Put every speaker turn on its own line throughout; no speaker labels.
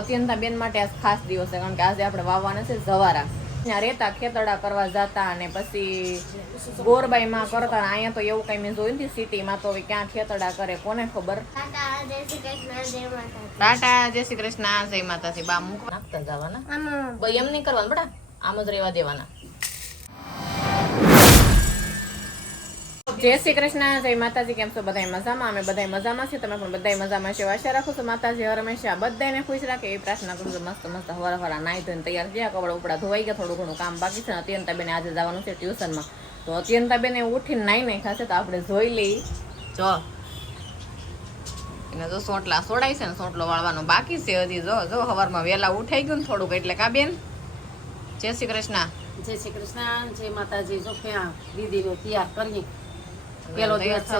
અત્યંતા બેન માટે આ ખાસ દિવસ છે કારણ કે આજે આપણે વાવવાના છે જવારા. ત્યાં રહેતા ખેતડા કરવા જતા અને પછી ગોરબાઈમાં કરતા અહીંયા તો એવું કઈ મેં જોયું નથી સિટીમાં તો ક્યાં ખેતડા કરે કોને ખબર?
ટાટા જય શ્રી કૃષ્ણ જય માતા
ટાટા જય શ્રી કૃષ્ણ જય માતાજી. બા મૂકવા. નાખતા જવાના? એમ નહીં કરવાનું બેટા આમ જ રહેવા દેવાના. જય શ્રી કૃષ્ણ, જય માતાજી, કેમ છો? બધા મજામાં? અમે બધા મજામાં છીએ, તમે પણ બધા મજામાં છે, આશા રાખો છો માતાજી, હર હંમેશા બધાને ખુશ રાખે એ પ્રાર્થના કરું છું, મસ્ત મસ્ત, હવાર હવારા નાહી ધોઈને તૈયાર થયા, કપડા ઉપડા ધોવાઈ ગયા, થોડું ઘણું કામ બાકી છે ને અત્યંતા બેને આજે જવાનું છે ટ્યુશનમાં. તો અત્યંતા બેને ઉઠીને નાઈ નહીં ખાશે તો આપણે જોઈ લઈ. જો. એને જો સોટલા સોડાય છે ને, સોટલો વાળવાનો બાકી છે હજી, જો જો સવારમાં વહેલા ઉઠાઈ ગયું ને થોડુંક, એટલે કા બેન? જય શ્રી કૃષ્ણ.
જય શ્રી કૃષ્ણ, જય માતાજી, જો ક્યાં દીદીને તૈયાર કરી પેલો દિવસ છે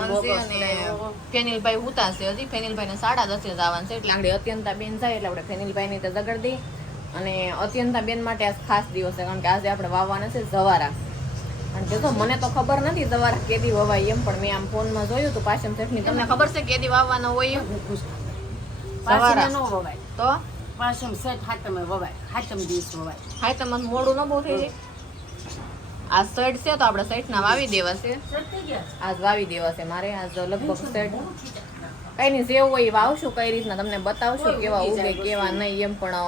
ફેનિલભાઈ ઉતા છે. હજી ફેનિલભાઈ ને સાડા દસે આવવાનું છે એટલે આપણે અત્યંતા બેન જાય એટલે આપણે ફેનિલભાઈ ની તો જગડ દઈ અને અત્યંતા બેન માટે આ ખાસ દિવસ છે કારણ કે આજે આપણે વાવવાના છે જવારા. અને જો તો મને તો ખબર નથી જવારા કેદી વવાય એમ પણ મેં આમ ફોનમાં જોયું તો પાછમ ચટણી તમને ખબર છે કેદી વાવવાના હોય
ખુશ. નો વવાય.
તો?
પાછમ શેઠ હાથમે વવાય. હાથમ દિવસ વવાય.
હાથમ મોડું ન બહુ થઈ જાય આ સેટ છે તો આપણે સેટ ના વાવી દેવા છે. આજ વાવી દેવા છે મારે આજ લગભગ સેટ કઈ નહીં જેવું હોય એ વાવશું કઈ રીતના તમને બતાવશું કેવા ઉગે કેવા નહીં એમ પણ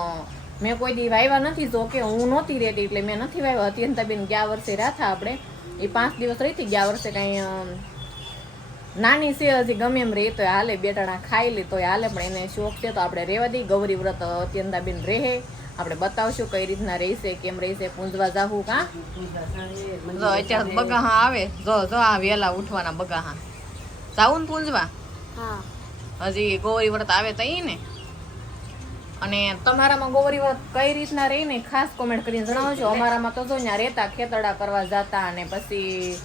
મેં કોઈ દી વાવ્યા નથી જો કે હું નહોતી રહેતી એટલે મેં નથી વાવ્યા. અત્યંત બેન ગયા વર્ષે રાથા આપણે એ પાંચ દિવસ રહી હતી ગયા વર્ષે કાંઈ નાની છે હજી ગમે એમ રહે તો હાલે બેટાણા ખાઈ લે તો હાલે પણ એને શોખ છે તો આપણે રહેવા દઈએ ગૌરી વ્રત અત્યંતા બેન રહે. આપણે બતાવશું કઈ રીતના રહેશે કેમ રહેશે પૂંજવા જાવું કા? જો અત્યારે બગાહા આવે. જો જો આ વેલા ઉઠવાના બગાહા. જાવું ને પૂંજવા?
હા.
હજી ગૌરી વ્રત આવે તઈ ને? અને તમારામાં ગોવરી વ્રત કઈ રીતના રહી ને ખાસ કોમેન્ટ કરીને જણાવજો. અમારામાં તો જો ત્યાં રહેતા ખેતરડા કરવા જતા અને પછી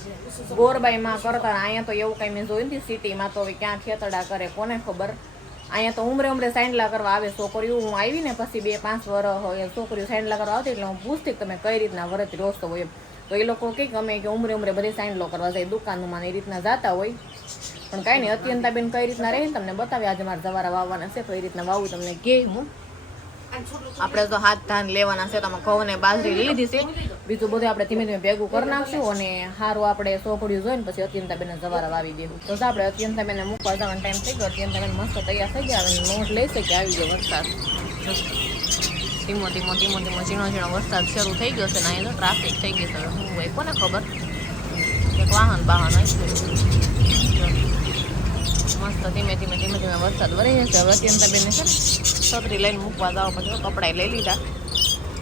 ગોરબાઈમાં કરતા. અહીંયા તો એવું કઈ મેં જોયું નથી. સિટીમાં તો ક્યાં ખેતરડા કરે કોને ખબર? અહીંયા તો ઉમરે ઉમરે સાંડલા કરવા આવે છોકરીઓ, હું આવીને પછી બે પાંચ વર્ષ હોય છોકરીઓ સાંડલા કરવા આવતી એટલે હું પૂછતી તમે કઈ રીતના વ્રત રોજતો હોય તો એ લોકો કે અમે કે ઉમરે ઉમરે બધી સાંડલો કરવા જાય, દુકાનમાં એ રીતના જતા હોય. પણ કાંઈ નહીં અત્યંતા બેન કઈ રીતના રહે તમને બતાવે, આજે મારે જવારા વાવવાના છે, તો એ રીતના વાવું તમને કે હું. આપણે તો હાથ ધાન લેવાના છે તો આમાં ઘઉં ને બાજરી લીધી છે. બીજું બધું આપણે ધીમે ધીમે ભેગું કરી નાખશું અને સારું આપણે સોકડ્યું જોઈને પછી અત્યંતા બેન જવારા વાવી દેવું. તો આપણે અત્યંતા બેને મૂકવા જવાનો ટાઈમ થઈ ગયો અત્યંતા બેન મસ્ત તૈયાર થઈ ગયા અને નોટ લઈ શકે આવી ગયો વરસાદ. ધીમો ધીમો ધીમો ધીમો, ઝીણો ઝીણો વરસાદ શરૂ થઈ ગયો છે ને અહીંયા ટ્રાફિક થઈ ગયો છે. હવે શું હોય કોને ખબર? એક વાહન બાહન હોય મસ્ત ધીમે ધીમે ધીમે ધીમે વરસાદ વરી જશે હવે અત્યંતા બેને છે ને છત્રી લઈને મૂકવા જાઓ પછી કપડા લઈ લીધા.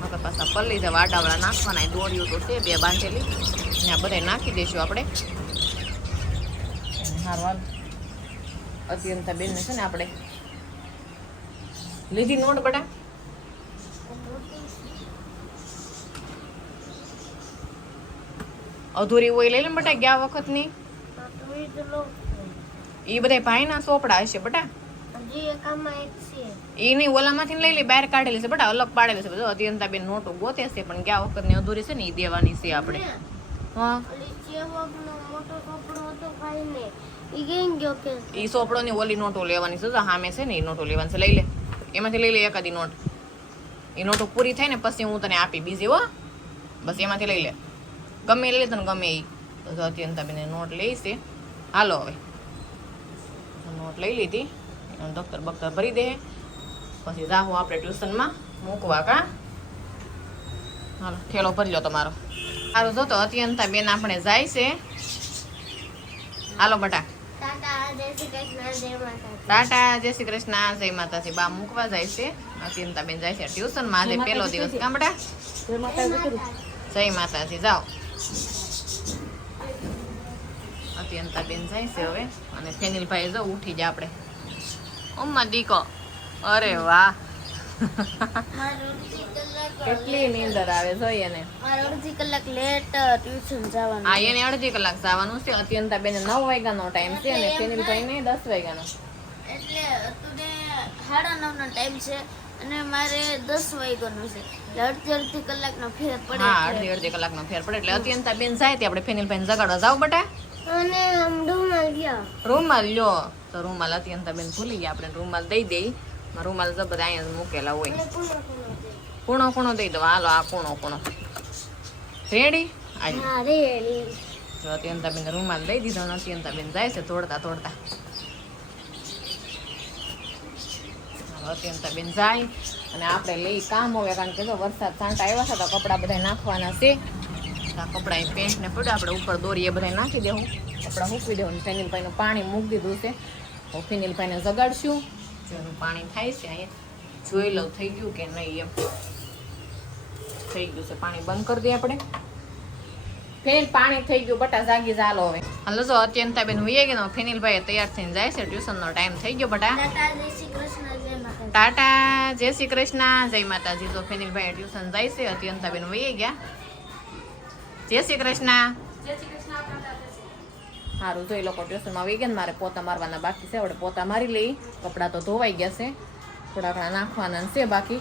હવે પાછા પલ્લી છે વાટાવાળા નાખવાના. દોડ્યું તો છે, બે બાંધેલી. ત્યાં બધા નાખી દઈશું આપણે. હારવાલ અત્યંતા બેનને છે ને આપણે લીધી નોટ બટા? અધૂરી હોય લઈ લે બટા, ગયા વખતની? એ બધા ભાઈના ચોપડા હશે બટા.
હજી એક આમાં એક છે.
નહીં ઓલામાંથી લઈ લે બહાર કાઢેલી છે બટા અલગ પાડેલી છે બધું. અત્યંતા બેન નોટો ગોતે છે પણ ગયા વખતની અધૂરી છે ને એ દેવાની છે આપણે. હા.
મોટો હતો ઈ ગઈ ગયો કે?
એ સોપડોની ઓલી નોટો લેવાની છે સામે છે ને એ નોટો લેવાની છે. લઈ લે. એમાંથી લઈ લે એકાદી નોટ. એ નોટો પૂરી થાય ને પછી હું તને આપી બીજી હો. બસ એમાંથી લઈ લે. ગમે લઈ લે તને ગમે એ અત્યંતા બેન નોટ લઈ છે. હાલો હવે. નોટ લઈ લીધી. એનું દફતર બફતર ભરી દે. પછી જાહું આપણે ટ્યુશનમાં મૂકવા કા. હાલો ઠેલો ભરી લો તમારો. સારું જો તો અત્યંતા બેન આપણે જાય છે. હાલો બટા.
ટાટા જય શ્રી કૃષ્ણ જય
માતાજી. બા મૂકવા જાય છે. અત્યંતા બેન જાય છે ટ્યુશનમાં આજે પહેલો દિવસ.
માતાજી કીધું.
જય માતાજી જાઓ. અત્યંતા બેન જાય છે હવે. અને ફેનિલભાઈ જો ઉઠી જાય આપણે. ઓમ્મા દીકો. અરે વાહ. કેટલી નીંદર આવે જોઈએ ને
અડધી કલાક લેટ ટ્યુશન જવાનું.
આ એને અડધી કલાક જવાનું છે. અત્યંતા બેન નવ વાગ્યાનો ટાઈમ છે અને ફેનિલભાઈ ને દસ વાગ્યાનો.
એટલે સાડા નવ નો ટાઈમ છે અને મારે દસ વાગ્યાનો છે. અડધી અડધી કલાકનો ફેર પડે
હા અડધી અડધી કલાકનો ફેર પડે. એટલે અત્યંતા બેન જાય તે આપણે ફેનિલભાઈ જગાડવા જાવ બટા.
અને રૂમાલ ગયા
રૂમાલ લ્યો. તો રૂમાલ અત્યંતા બેન ભૂલી ગયા. આપણે રૂમાલ દઈ દઈ. રૂમાલ તો બધા અહીંયા મૂકેલા હોય. કૂણો કૂણો દઈ દો હાલો આ કૂણો કૂણો રેડી આજે જો અત્યંતાબેન રૂમાલ દઈ દીધો અને અત્યંતાબેન જાય છે તોડતા તોડતા. અત્યંતાબેન જાય. અને આપણે લઈ કામ હોય કારણ કે જો વરસાદ છાંટા આવ્યા છે તો કપડાં બધા નાખવાના છે. તો આ કપડાં પેન્ટ ને પડ્યું આપણે ઉપર દોરીએ બધા નાખી દેવું કપડાં મૂકી દેવું ફેનિલભાઈનું પાણી મૂકી દીધું છે. હું ફેનિલભાઈને જગાડશું. જેનું પાણી થાય છે અહીંયા. જોઈ લઉં થઈ ગયું કે નહીં એમ. થઈ ગયું છે પાણી બંધ કરી દઈએ આપણે. ફેન પાણી થઈ ગયું બટા જાગી ચાલો હવે. હાલો જો અત્યંતાબેન હોઈએ ગયા ફેનિલભાઈ તૈયાર થઈને જાય છે ટ્યુશનનો ટાઈમ થઈ ગયો બટા.
ટાટા જય શ્રી કૃષ્ણ જય
માતાજી. તો ફેનિલભાઈ ટ્યુશન જાય છે અત્યંતાબેન વહી ગયા. જય શ્રી કૃષ્ણ. સારું જોઈ લોકો ટ્યુશનમાં વહી ગયા મારે પોતા મારવાના બાકી છે. આપણે પોતા મારી લઈ. કપડાં તો ધોવાઈ ગયા છે. થોડા ઘણા નાખવાના છે બાકી.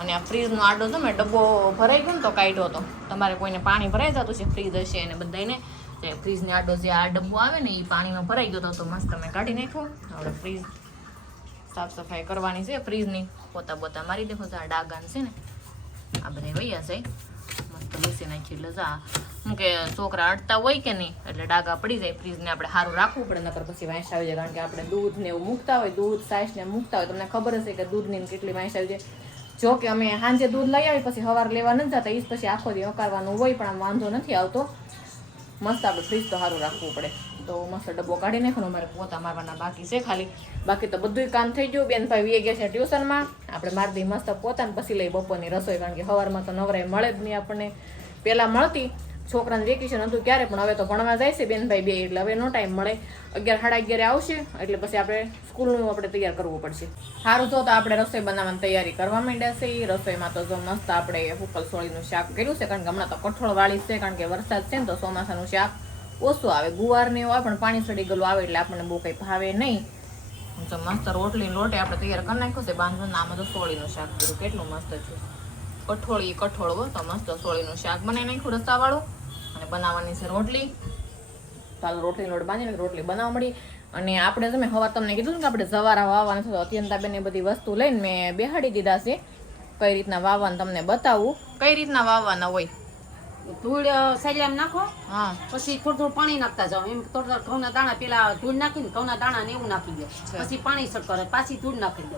અને આ ફ્રીજનો આડો તો મેં ડબ્બો ભરાઈ ગયો ને તો કાઢ્યો હતો. તમારે કોઈને પાણી ભરાઈ જતું છે ફ્રીજ હશે અને બધાને તે ફ્રીજને આડો જે આ ડબ્બો આવે ને એ પાણીમાં ભરાઈ ગયો હતો તો મસ્ત મેં કાઢી નાખ્યો. આપણે ફ્રીજ સાફ સફાઈ કરવાની છે ફ્રીજની. પોતા બોતા મારી દેખો તો આ ડાગાન છે ને આ બધા વૈયા છે બેસી નાખી એટલે જા હું કે છોકરા અડતા હોય કે નહીં, એટલે ડાગા પડી જાય, ફ્રીજને આપણે સારું રાખવું પડે, નકર પછી વાંસ આવી જાય. કારણ કે આપણે દૂધ ને એવું મૂકતા હોય, દૂધ સાઈસ ને મૂકતા હોય, તમને ખબર હશે કે દૂધની કેટલી વાંસ આવી જાય. જો કે અમે સાંજે દૂધ લઈ આવી પછી સવાર લેવા નથી જતા એ પછી આખો દી હકારવાનું હોય, પણ આમ વાંધો નથી આવતો. મસ્ત આપણે ફ્રીજ તો સારું રાખવું પડે. તો મસ્ત ડબ્બો કાઢી નાખવાનો, મારે પોતા મારવાના બાકી છે ખાલી. બાકી તો બધું કામ થઈ ગયું બેન ભાઈ વીએ ગયા છે ટ્યુશનમાં. આપણે મારતી મસ્ત પોતાને પછી લઈ બપોરની રસોઈ, કારણ કે સવારમાં તો નવરાઈ મળે જ નહીં આપણને. પહેલાં મળતી, છોકરાને વેકેશન હતું ક્યારે પણ હવે તો ભણવા જાય છે બેનભાઈ બે, એટલે હવે નો ટાઈમ મળે. અગિયાર સાડા અગિયારે આવશે, એટલે પછી આપણે સ્કૂલનું આપણે તૈયાર કરવું પડશે. સારું તો તો આપણે રસોઈ બનાવવાની તૈયારી કરવા માંડ્યા છે. રસોઈમાં તો જો મસ્ત આપણે ફૂકલ સોળીનું શાક કર્યું છે, કારણ કે હમણાં તો કઠોળ વાળી છે, કારણ કે વરસાદ છે ને તો ચોમાસાનું શાક ઓછું આવે. ગુવાર ને એવું આવે, પણ પાણી સડી ગયેલું આવે એટલે આપણને બહુ કંઈ ભાવે નહીં. તો મસ્ત રોટલી લોટે આપણે તૈયાર કરી નાખ્યું છે. બાંધવાનું આમાં તો સોળીનું શાક કર્યું. કેટલું મસ્ત છે. કઠોળી કઠોળ હો, તો મસ્ત સોળીનું શાક બનાવી નાખ્યું રસાવાળું. અને બનાવવાની છે રોટલી. ચાલો રોટલી લોટ બાંધીને રોટલી બનાવવા મળી અને આપણે તમે હવા તમને કીધું ને કે આપણે જવારા વાવવાના છે, તો અત્યંતાબેન એ બધી વસ્તુ લઈને મેં બેહાડી દીધા છે. કઈ રીતના વાવવાનું તમને બતાવું. કઈ રીતના વાવવાના હોય?
ધૂળ સળિયામાં નાખો.
હા.
પછી થોડું થોડું પાણી નાખતા જાઓ. એમ થોડું થોડું ઘઉંના દાણા પેલા ધૂળ નાખીને ઘઉંના દાણા ને એવું નાખી દો. પછી પાણી છટકો પાછી ધૂળ નાખી દો.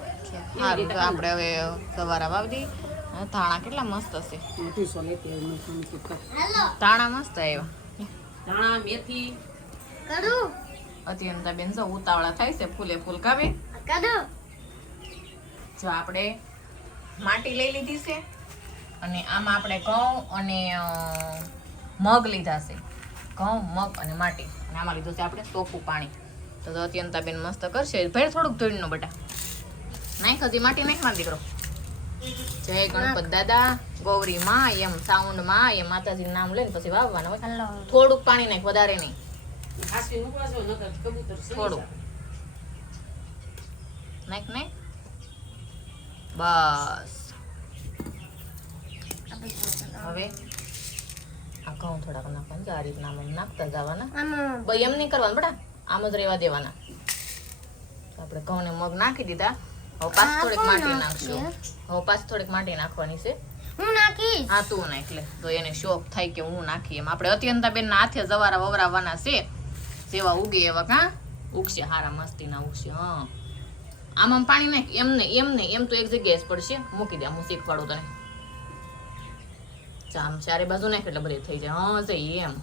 આપણે હવે સવારા વાવી દઈએ. ધાણા કેટલા મસ્ત હશે. ધાણા મસ્ત આવ્યા.
ધાણા મેથી.
કરું
અત્યંતાબેન જો ઉતાવળા થાય છે ફૂલે ફૂલ કાવે
કડું.
જો આપણે માટી લઈ લીધી છે. અને આમાં આપણે ઘઉં અને મગ લીધા છે. ઘઉં મગ અને માટી. અને આમાં લીધું છે આપણે સોફું પાણી. તો અત્યંતાબેન મસ્ત કરશે. ભેર થોડુંક ધોઈનો બટા. નાખ હજી માટી નાખવા દીકરો. જય ગણપત દાદા ગૌરી માં એમ સાઉન્ડમાં એમ માતાજી નામ લઈને પછી વાવવાના હોય. થોડુંક પાણી નાખ વધારે નહીં.
હાસવી મૂકવા જો નકર કબૂતર સડી
થોડું.
જાય.
નાખ નાખ. બસ. હવે આ ઘઉં થોડાક નાખવાનું છે. આ રીતના આમ નાખતા જવાના. ભાઈ એમ નહીં કરવાનું બેટા આમ જ રહેવા દેવાના. આપણે ઘઉં ને મગ નાખી દીધા. હવે પાછ થોડીક માટી નાખશું? હવે પાછ થોડીક માટી નાખવાની છે.
હું નાખીશ.
હા તું નાખ લે. તો એને શોખ થાય કે હું નાખી એમ આપણે અત્યંતાબેન ના હાથે જવારા વવરાવવાના છે. જેવા ઉગે એવા કા? ઉગશે હારા મસ્તીના ઉગશે હા. આમ આમ પાણી નાખ. એમ ને એમ તો એક જગ્યાએ જ પડશે. મૂકી દે હું શીખવાડું તને. આમ ચારે બાજુ નાખ એટલે બધી થઈ જાય. હા જઈ એમ.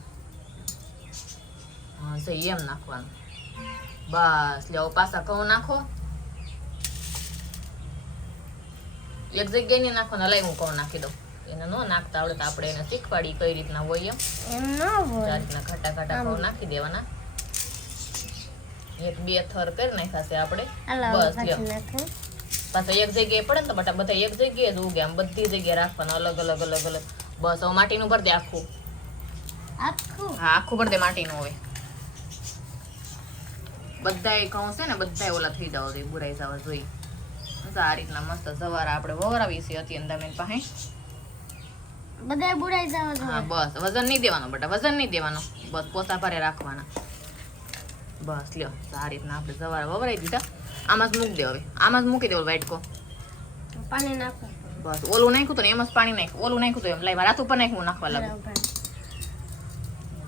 હા જઈ એમ નાખવાનું. બસ લેવો પાછા ઘઉં નાખો. એક જગ્યાએ નહીં નાખવાના લઈ હું ઘઉં નાખી દઉં. એને નો નાખતા આવડે તો આપણે એને શીખવાડી કઈ રીતના હોય એમ. રીતના ખાટા ખાટા ઘઉં નાખી દેવાના. એક બે થર કરી નાખાશે આપણે. બસ લ્યો. પાછા એક જગ્યાએ પડે ને તો બટા બધા એક જગ્યાએ જ ઉગે. આમ બધી જગ્યાએ રાખવાનું અલગ અલગ અલગ અલગ. બસ હવે માટીનું ભર દે આખું.
આખું?
હા આખું ભર દે માટીનું હવે. બધાય ઘઉં છે ને બધાય ઓલા થઈ જાવ જોઈએ બુરાઈ જવા જોઈએ સારી આ રીતના મસ્ત સવારે આપણે વવરાવી છીએ અત્યંતાબેન પાસે.
બધા બુરાઈ જવા
હા બસ. વજન નહીં દેવાનું બેટા વજન નહીં દેવાનું. બસ પોતા ભારે રાખવાના. બસ લ્યો સારી આ રીતના આપણે સવારે વવરાઈ દીધા. આમાં જ મૂકી દે હવે. આમાં જ મૂકી દેવો વાઇટકો
પાણી નાખો.
બસ. ઓલું નાખ્યું તો ને એમ જ પાણી નાખ્યું. ઓલું નાખ્યું તો એમ. લાઈ મારા ઉપર નાખ્યું નાખવા લાગ્યું.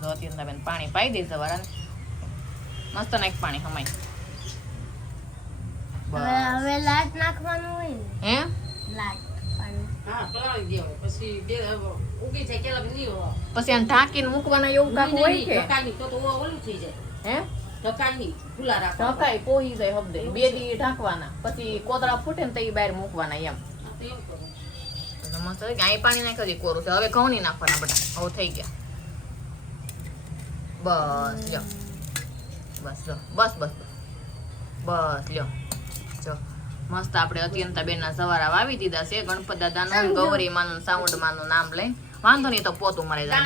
ધોતી અંદર બેન પાણી પાઈ દઈશ સવારે મસ્ત નાખ પાણી હમાય.
હવે લાટ નાખવાનું હોય
હે?
લાટ પાણી.
હા પલાળી દેવો પછી બે ઉગી જાય કેલા નહીં હોય.
પછી આને ઢાંકીને મૂકવાના એવું કાંક હોય કે?
ઢકાની તો તો ઓલું થઈ જાય.
હે? ઢકાઈ પોહી જાય હબદે બે દી ઢાંકવાના. પછી કોતરા ફૂટે ને તો એ બહાર મૂકવાના એમ. મસ્ત કે અહીં પાણી નાખ્યું છે કોરું છે. હવે ઘઉં નહીં નાખવાના બધા. હવે થઈ ગયા. બસ લ્યો. બસ લો બસ બસ બસ. બસ લ્યો. જો મસ્ત આપણે અત્યંતા બેન ના સવારા વાવી દીધા છે. ગણપત દાદાનું ગૌરી માનું સાઉન્ડ માનું નામ લઈ વાંધો નહીં તો પોતું મળે જાય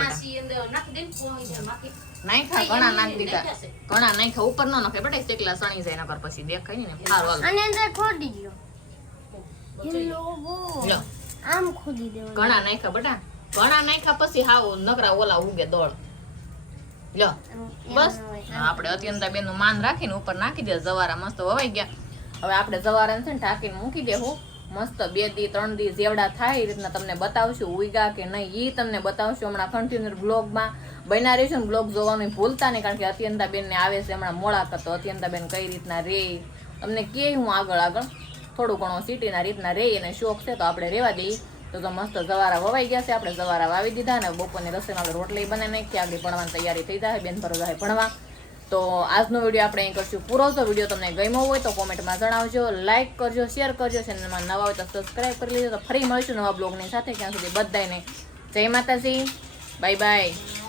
નાખ્યા ઘણા નાખી દીધા. ઘણા નાખ્યા ઉપર નો નાખે બેટા એકલા સણી જાય નકર પછી દેખાય ને. સારું
અને અંદર ગયો
બચાઈ
લ્યો
આમ ખોદી દેવાનું.
ઘણા નાખ્યા બેટા. ઘણા નાખ્યા પછી હાવ નકરા ઓલા ઉગે દોડ. લ્યો. બસ. આપણે અત્યંતા બેન માન રાખીને ઉપર નાખી દે જવારા મસ્ત વવાઈ ગયા. હવે આપણે જવારા છે ને ઢાંકીને મૂકી દેવું મસ્ત બે દી ત્રણ દી જેવડા થાય એ રીતના તમને બતાવશું ઉઈગા કે નહીં એ તમને બતાવશું હમણાં કન્ટિન્યુ બ્લોગમાં બન્યા રહીશું ને બ્લોગ જોવાનું ભૂલતા નહીં કારણ કે અત્યંતા બેન ને આવે છે હમણાં મોડા તો અત્યંતા બેન કઈ રીતના રે? તમને કે હું આગળ આગળ? થોડું ઘણું સિટીના રીતના રહી એને શોખ છે, તો આપણે રહેવા દઈએ. તો તો મસ્ત જવારા વવાઈ ગયા છે, આપણે જવારા વાવી દીધા ને બપોરની રસોઈમાં આપણે રોટલી બનાવી નાખી, આગળ ભણવાની તૈયારી થઈ જાય, બેન ભરો જાય ભણવા. તો આજનો વીડિયો આપણે અહીં કરશું પૂરો. તો વીડિયો તમને ગમ્યો હોય તો કોમેન્ટમાં જણાવજો લાઇક કરજો શેર કરજો. ચેનલમાં નવા હોય તો સબસ્ક્રાઈબ કરી લેજો. તો ફરી મળીશું નવા બ્લોગની સાથે. ત્યાં સુધી બધાને જય માતાજી. Bye bye